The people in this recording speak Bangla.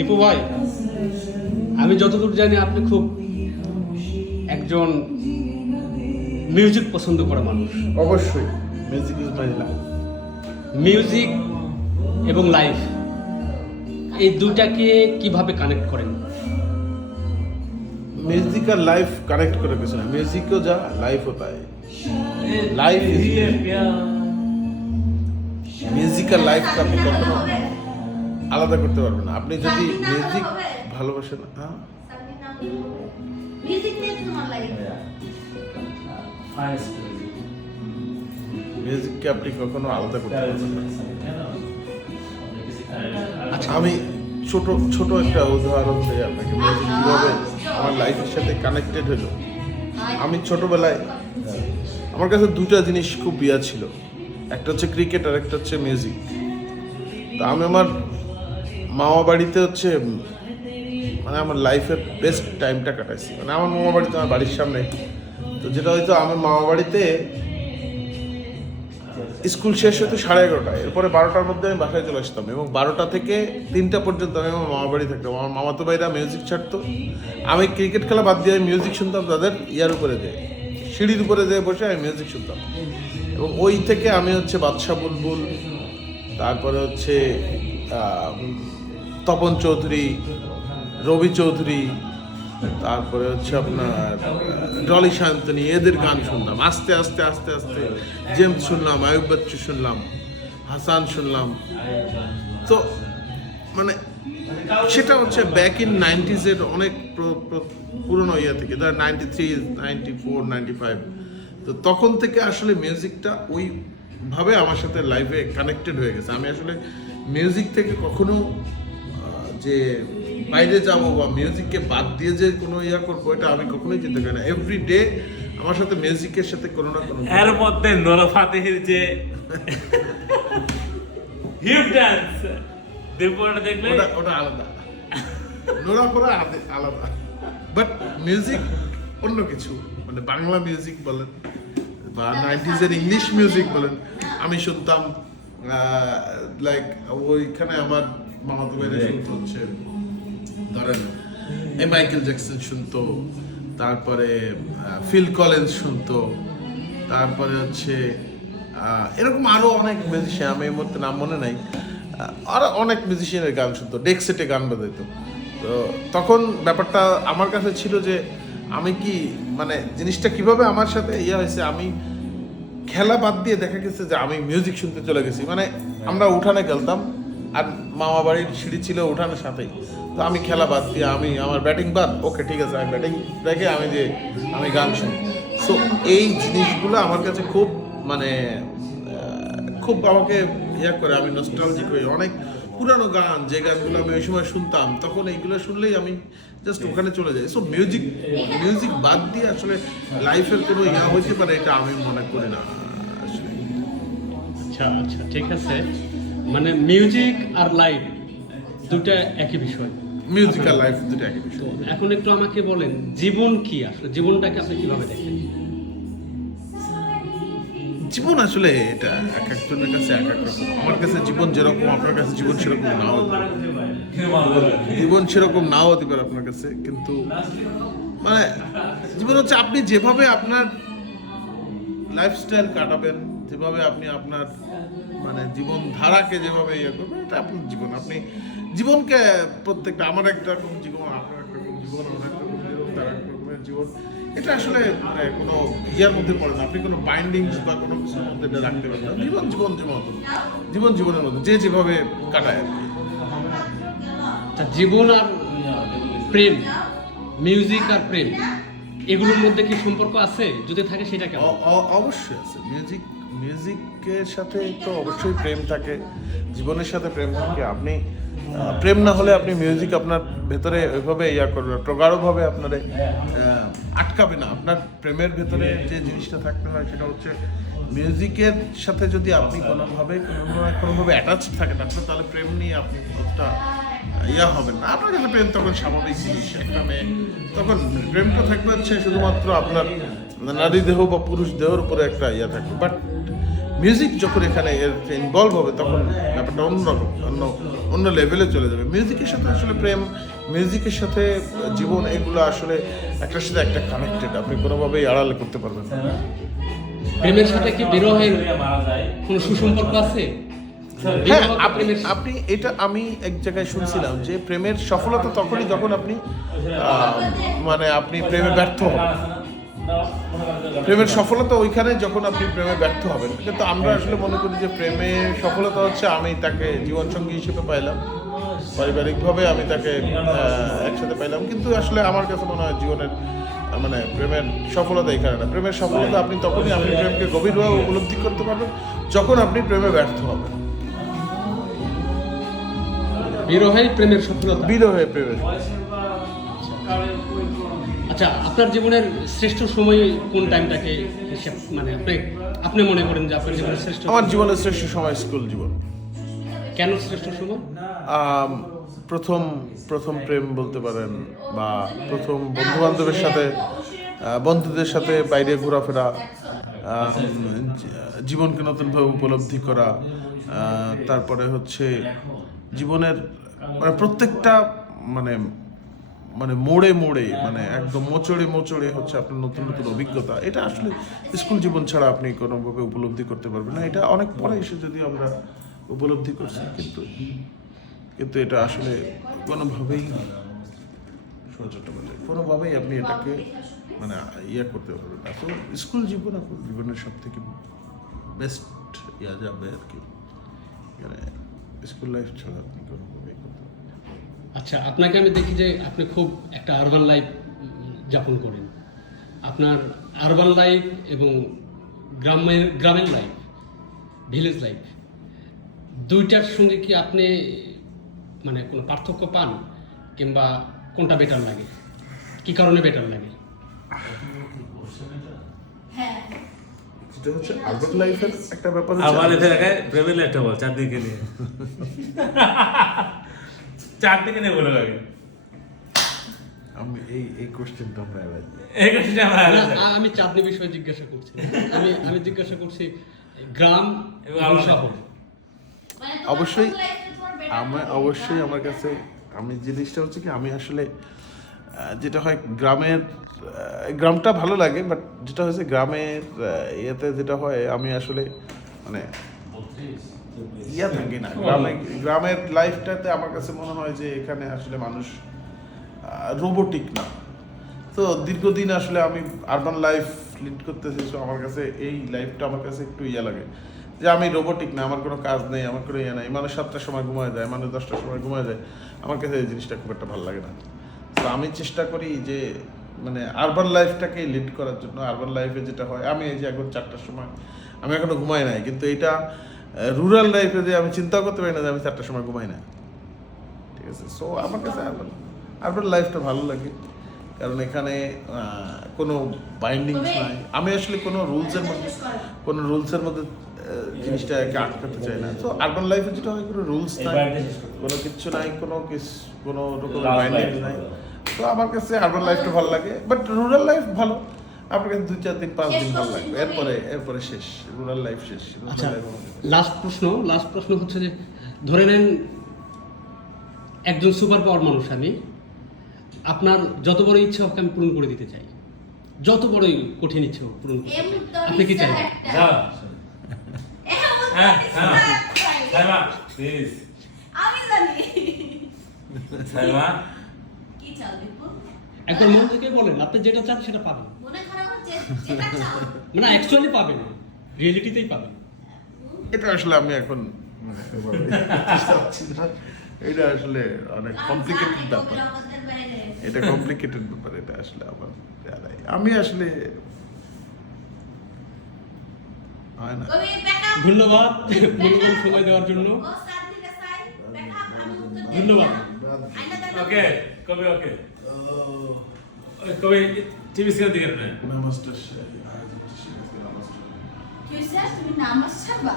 দীপু ভাই আমি যতদূর জানি আপনি খুব একজন মিউজিক পছন্দ করা মানুষ। অবশ্যই। Music is my life music এবং লাইফ এই দুটাকে কীভাবে কানেক্ট করেন? মিউজিক আর লাইফ কানেক্ট করে কিছু না মিউজিকও যা লাইফও তাই। লাইফ ইজ মিউজিক আর লাইফকে আপনি কখনো আলাদা করতে পারবেন না। আপনি যদি মিউজিক ভালোবাসেন হ্যাঁ। মিউজিককে আপনি কখনো আলাদা করতে পারবেন না। আমি ছোট ছোট একটা উদাহরণ দিই আপনাকে। মিউজিক কীভাবে আমার লাইফের সাথে কানেক্টেড হলো? আমি ছোটবেলায় আমার কাছে দুটা জিনিস খুব বিয়া ছিল। একটা হচ্ছে ক্রিকেট আর একটা হচ্ছে মিউজিক তা আমি আমার মামা বাড়িতে হচ্ছে মানে আমার লাইফের বেস্ট টাইমটা কাটাইছি। মানে আমার মামা বাড়িতে আমার বাড়ির সামনে। তো যেটা হয়তো আমার মামা বাড়িতে স্কুল শেষ হতো সাড়ে এগারোটায়, এরপরে বারোটার মধ্যে আমি বাসায় চলে আসতাম এবং বারোটা থেকে তিনটা পর্যন্ত আমি আমার মামা বাড়ি থাকতাম। আমার মামাতো ভাইরা মিউজিক ছাড়তো। আমি ক্রিকেট খেলা বাদ দিয়ে আমি মিউজিক শুনতাম, তাদের ইয়ার উপরে যেয়ে সিঁড়ির উপরে যেয়ে বসে আমি মিউজিক শুনতাম। এবং ওই থেকে আমি হচ্ছে বাদশা বুলবুল, তারপরে হচ্ছে তপন চৌধুরী, রবি চৌধুরী, তারপরে হচ্ছে আপনার ডলি শান্তনী, এদের গান শুনলাম। আস্তে আস্তে আস্তে আস্তে জেমস শুনলাম, আয়ুব বচ্চু শুনলাম, হাসান শুনলাম। তো মানে সেটা হচ্ছে ব্যাক ইন নাইনটিজের অনেক প্র- প্র- পুরনো ইয়ে থেকে, ধর ninety three ninety four ninety five তো তখন থেকে আসলে মিউজিকটা ওইভাবে আমার সাথে লাইফে কানেক্টেড হয়ে গেছে। আমি আসলে মিউজিক থেকে কখনো যে বাইরে যাব বা মিউজিককে বাদ দিয়ে যে কোনো ইয়া করব এটা আমি কখনোই চিন্তা করি না। এভরি ডে আমার সাথে মিউজিকের সাথে কোনো না কোনো এর মধ্যে নোরা ফাতেহির যে হিপ ডান্স দেবপুরটা দেখলে? ওটা ওটা আলাদা। নোরা আলাদা- আলাদা। বাট মিউজিক অন্য কিছু। মানে বাংলা মিউজিক বলেন বা নাইনটিজের ইংলিশ মিউজিক বলেন আমি শুনতাম লাইক ওইখানে আমার মামাতো ভাইরা শুনতো হচ্ছে। ধরেন মাইকেল জ্যাকসন শুনতো তারপরে ফিল কলেন্স শুনতো তারপরে হচ্ছে এরকম আরও অনেক মিউজিশিয়ান আমি এই মুহূর্তে নাম মনে নাই আহ, আরও অনেক মিউজিশিয়ানের গান শুনতো ডেক সেটে গান বাজাইতো। তো তখন ব্যাপারটা আমার কাছে ছিল যে আমি কি মানে জিনিসটা কীভাবে আমার সাথে ইয়ে হয়েছে আমি খেলা বাদ দিয়ে দেখা গেছে যে আমি মিউজিক শুনতে চলে গেছি। মানে আমরা উঠানে খেলতাম আর মামা বাড়ির সিঁড়ি ছিল উঠানের সাথেই তো আমি খেলা বাদ দিয়ে আমি আমার ব্যাটিং বাদ, ওকে ঠিক আছে, আমি ব্যাটিং রেখে আমি যে, আমি গান শুনি। সো এই জিনিসগুলো আমার কাছে খুব মানে খুব আমাকে ইয়ে করে, আমি নস্টালজিক হই অনেক পুরানো গান, যে গানগুলো আমি ওই সময় শুনতাম, তখন এইগুলো শুনলেই আমি জাস্ট ওখানে চলে যাই। সো মিউজিক মিউজিক বাদ দিয়ে আসলে লাইফের কোনো ইয়া হইতে পারে এটা আমি মনে করি না। আচ্ছা আচ্ছা ঠিক আছে। মানে মিউজিক আর লাইফ দুটা একই বিষয়। মিউজিক আর লাইফ দুটো একই বিষয়। এখন একটু আমাকে বলেন জীবন কি আসলে? জীবনটাকে আপনি কীভাবে দেখেন? জীবন আসলে এটা এক একজনের কাছে এক এক রকম। আমার কাছে জীবন যেরকম আপনার কাছে জীবন সেরকম নাও হতে পারে। জীবন সেরকম নাও হতে পারে আপনার কাছে কিন্তু মানে জীবন হচ্ছে আপনি যেভাবে আপনার লাইফস্টাইল কাটাবেন যেভাবে আপনি আপনার মানে জীবন ধারাকে যেভাবে ইয়ে করবেন এটা আপনার জীবন। আপনি জীবনকে প্রত্যেকটা আমার একটা রকম জীবন আপনার একটা রকম জীবন আমার একটা রকম জীবন তার একটা রকমের জীবন। এটা আসলে মানে কোনো ইয়ার মধ্যে পড়ে না। আপনি কোনো বাইন্ডিংস বা কোনো কিছুর মধ্যে এটা রাখতে পারেন না। জীবন জীবন জীবন জীবন। জীবনের মধ্যে যে যেভাবে কাটায় আর জীবন আর প্রেম মিউজিক আর প্রেম এগুলোর মধ্যে কি সম্পর্ক আছে? যদি থাকে সেটা কেমন? অবশ্যই আছে। মিউজিক মিউজিকের সাথে তো অবশ্যই প্রেম থাকে, জীবনের সাথে প্রেম থাকে। আপনি প্রেম না হলে আপনি মিউজিক আপনার ভেতরে ওইভাবে ইয়া করবে প্রগাঢ়ভাবে আপনার আটকাবে না। আপনার প্রেমের ভেতরে যে জিনিসটা থাকতে হয় সেটা হচ্ছে মিউজিকের সাথে যদি আপনি কোনোভাবে কোনো কোনোভাবে অ্যাটাচ থাকেন, আপনার তাহলে প্রেম নিয়ে আপনি অতটা ইয়া হবেন না। আপনার কাছে প্রেম তখন স্বাভাবিক জিনিস, একটা মেয়ে। তখন প্রেমটা থাকবে হচ্ছে শুধুমাত্র আপনার নারী দেহ বা পুরুষ দেহের উপরে একটা ইয়া থাকবে। বাট মিউজিক যখন এখানে ইনভলভ হবে, তখন ব্যাপারটা অন্যরকম অন্য অন্য লেভেলে চলে যাবে। মিউজিকের সাথে আসলে প্রেম মিউজিকের সাথে জীবন, এগুলো আসলে একটার সাথে একটা কানেক্টেড আপনি কোনোভাবেই আড়ালে করতে পারবেন প্রেমের সাথে কি বিরহের কোনো সুসম্পর্ক আছে? হ্যাঁ আপনি আপনি এটা আমি এক জায়গায় শুনছিলাম যে প্রেমের সফলতা তখনই যখন আপনি মানে আপনি প্রেমে ব্যর্থ হবেন প্রেমের সফলতা ওইখানে যখন আপনি প্রেমে ব্যর্থ হবেন। কিন্তু আমরা আসলে মনে করি যে প্রেমের সফলতা হচ্ছে আমি তাকে জীবনসঙ্গী হিসেবে পাইলাম। পারিবারিকভাবে আমি তাকে একসাথে পাইলাম। কিন্তু আসলে আমার কাছে মনে হয় জীবনের মানে প্রেমের সফলতা এখানে না। প্রেমের সফলতা আপনি তখনই আপনি প্রেমকে গভীরভাবে উপলব্ধি করতে পারবেন যখন আপনি প্রেমে ব্যর্থ হবেন। বিরহেই প্রেমের সফলতা। বিরহে প্রেমের আচ্ছা আপনার জীবনের শ্রেষ্ঠ সময় কোন টাইমটাকে হিসাব মানে আপনি আপনি মনে করেন যে আপনার জীবনের শ্রেষ্ঠ আমার জীবনের শ্রেষ্ঠ সময় স্কুল জীবন। কেন শ্রেষ্ঠ সময়? প্রথম প্রথম প্রেম বলতে পারেন বা প্রথম বন্ধু বান্ধবের সাথে বন্ধুদের সাথে বাইরে ঘোরাফেরা জীবনকে নতুনভাবে উপলব্ধি করা তারপরে হচ্ছে জীবনের মানে প্রত্যেকটা মানে মানে মোড়ে মোড়ে মানে একদম মোচড়ে মোচড়ে হচ্ছে আপনার নতুন নতুন অভিজ্ঞতা। এটা আসলে স্কুল জীবন ছাড়া আপনি কোনোভাবে উপলব্ধি করতে পারবেন না। এটা অনেক পরে এসে যদি আমরা উপলব্ধি করছি, কিন্তু কিন্তু এটা আসলে কোনোভাবেই কোনোভাবেই আপনি এটাকে মানে ইয়ে করতে পারবেন না। তো স্কুল জীবন আপনার জীবনের সব থেকে বেস্ট ইয়া যাবে আর কি। মানে স্কুল লাইফ ছাড়া আপনি করতে পারবেন আচ্ছা আপনাকে আমি দেখি যে আপনি খুব একটা আরবান লাইফ যাপন করেন। আপনার আরবান লাইফ এবং গ্রামের গ্রামের লাইফ ভিলেজ লাইফ দুইটার সঙ্গে কি আপনি মানে কোনো পার্থক্য পান? কিংবা কোনটা বেটার লাগে? কি কারণে বেটার লাগে? যেটা হচ্ছে আরবান লাইফের একটা ব্যাপার প্রেমের একটা বল চারদিকে নিয়ে। চারদিকে নিয়ে বলে লাগে। আমি এই এই কোশ্চেনটা আমরা। এই কথাটা আমার আমি চাঁদনি বিষয়ে জিজ্ঞাসা করছি। আমি আমি জিজ্ঞাসা করছি গ্রাম এবং শহর। অবশ্যই আমার অবশ্যই আমার কাছে আমি জিনিসটা হচ্ছে কি আমি আসলে আহ, যেটা হয় গ্রামের গ্রামটা ভালো লাগে বাট যেটা হয়েছে গ্রামের ইয়েতে যেটা হয়, আমি আসলে মানে ইয়া থাকি না। গ্রামে, গ্রামের লাইফটাতে আমার কাছে মনে হয় যে এখানে আসলে মানুষ রোবোটিক না। তো দীর্ঘদিন আসলে আমি আরবান লাইফ লিড করতেছি, so আমার কাছে এই লাইফটা আমার কাছে একটু ইয়া লাগে। যে আমি রোবোটিক না, আমার কোনো কাজ নেই, আমার কোনো ইয়ে নাই। মানুষ সাতটার সময় ঘুমায় যায়, মানুষ দশটার সময় ঘুমায় যায়। আমার কাছে এই জিনিসটা খুব একটা ভালো লাগে না। তো আমি চেষ্টা করি যে মানে আরবান লাইফটাকে লিড করার জন্য আরবান লাইফে যেটা হয় আমি এই যে এখন চারটার সময় আমি এখনও ঘুমাই নাই কিন্তু এটা রুরাল লাইফে যে আমি চিন্তাও করতে পারি না যে আমি চারটার সময় ঘুমাই না ঠিক আছে? সো আমার কাছে আরবান আরবান লাইফটা ভালো লাগে কারণ এখানে কোনো বাইন্ডিংস নাই। আমি আসলে কোনো রুলসের মধ্যে কোনো রুলসের মধ্যে জিনিসটাকে আটকাতে চাই না। তো আরবান লাইফে যেটা হয় কোনো রুলস নাই কোনো কিছু নাই কোনো কিস- কোনো রকম বাইন্ডিংস নাই। তো আমার কাছে আরবান লাইফটা ভালো লাগে বাট রুরাল লাইফ ভালো। আপনার কাছে দুই চার দিন পাঁচ দিন ভালো লাগবে এরপরে এরপরে শেষ রুরাল লাইফ শেষ রুরাল আচ্ছা লাস্ট প্রশ্ন লাস্ট প্রশ্ন হচ্ছে যে ধরে নেন একজন সুপার পাওয়ার মানুষ আমি আপনার যত বড় ইচ্ছা হোক আমি পূরণ করে দিতে চাই। যত বড়ই কঠিন ইচ্ছে হোক পূরণ করতে চাই। আপনি কি চাইবেন? যাও। হ্যাঁ, হ্যাঁ। আমি জানি। চাও দীপু একবার মন থেকে বলেন আপনি যেটা চান সেটা পাবেন। মনে খারাপ হচ্ছে যেটা চাও। মানে অ্যাকচুয়ালি পাবেন। রিয়েলিটিতেই পাবেন। এটা আসলে আমি এখন। এটা আসলে অনেক কমপ্লিকেটেড ব্যাপার। এটা কমপ্লিকেটেড ব্যাপার এটা আসলে আমার আমি আসলে হয় না। ধন্যবাদ মূল্যবান সময় দেওয়ার জন্য। ধন্যবাদ। ওকে, কবে ওকে? কবে টিভি সিরিয়াল দিকে আপনি? নামাজটা। কি হইছে তুমি নামাজ ছাড়বা